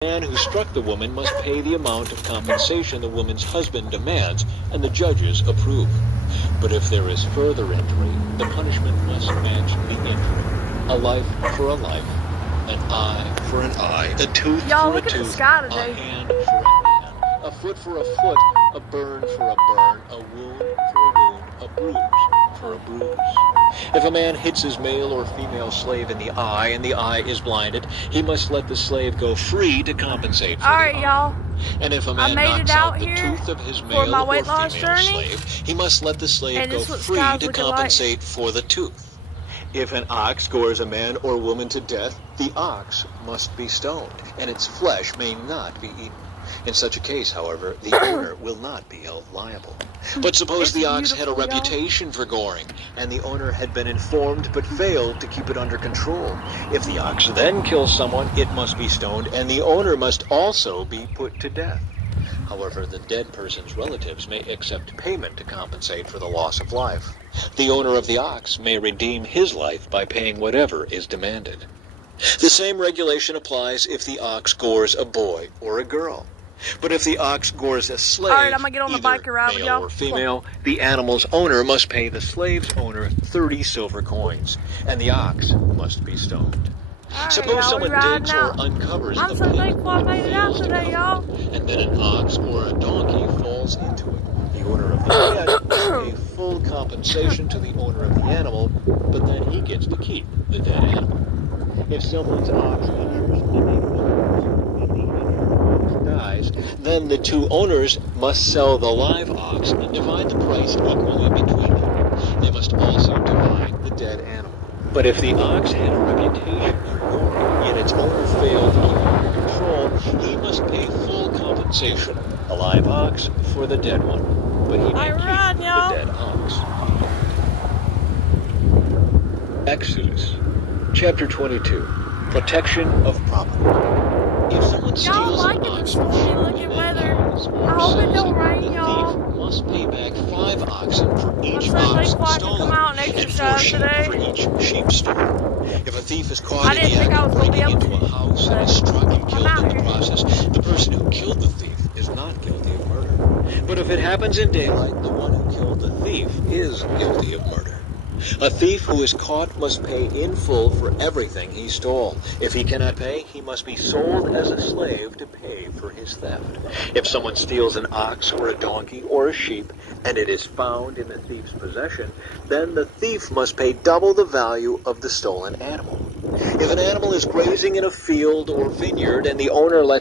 The man who struck the woman must pay the amount of compensation the woman's husband demands, and the judges approve. But if there is further injury, the punishment must match the injury. A life for a life, an eye for an eye, a tooth Y'all, for a look at the tooth, sky a today. hand for a hand, a foot for a foot, a burn for a burn, a wound for a wound, a bruise for a bruise. If a man hits his male or female slave in the eye and the eye is blinded, he must let the slave go free to compensate for the Alright, eye. y'all. And if a I man made knocks it out out the here tooth of his for male my or weight loss female journey. slave, he must let the slave And go this is what the free sky's to looking like. compensate for the tooth. If an ox gores a man or woman to death, the ox must be stoned, and its flesh may not be eaten. In such a case, however, the owner will not be held liable. But suppose It's the ox had a beautiful, y'all. reputation for goring, and the owner had been informed but failed to keep it under control. If the ox then kills someone, it must be stoned, and the owner must also be put to death. However, the dead person's relatives may accept payment to compensate for the loss of life. The owner of the ox may redeem his life by paying whatever is demanded. The same regulation applies if the ox gores a boy or a girl. But if the ox gores a slave, Alright, I'm gonna get on the either bike and ride with male y'all. or female, the animal's owner must pay the slave's owner 30 silver coins, and the ox must be stoned. Alright, Suppose y'all, we someone riding digs or out. uncovers I'm the so pit thankful I and made it out fails to today, cover y'all. it, and then an ox or a donkey falls into it. The owner of the dead must pay full compensation to the owner of the animal, but then he gets to keep the dead animal. If someone's ox injures and the injured ox dies, then the two owners must sell the live ox and divide the price equally between them. They must also divide the dead animal. But if the ox had a reputation for goring, yet its owner failed to keep it under control, he must pay full compensation, a live ox for the dead one. But he may Alright, keep y'all. the dead ox. Exodus, chapter 22, protection of property. If someone Y'all steals liking an the ox from stormy sheep looking and weather? cows or I hope it sells don't it, rain, the y'all. thief must pay back 5 oxen for I'm each so ox thankful I can come stolen, out and and 4 exercise sheep today. for each sheep stolen. If a thief is caught I in the didn't think act I of was gonna be breaking able into a to, house and but is struck and I'm killed out in the here. process, the person who killed the thief is not guilty of murder. But if it happens in daylight, the one who killed the thief is guilty of murder. A thief who is caught must pay in full for everything he stole. If he cannot pay, he must be sold as a slave to pay for his theft. If someone steals an ox or a donkey or a sheep, and it is found in the thief's possession, then the thief must pay double the value of the stolen animal. If an animal is grazing in a field or vineyard and the owner lets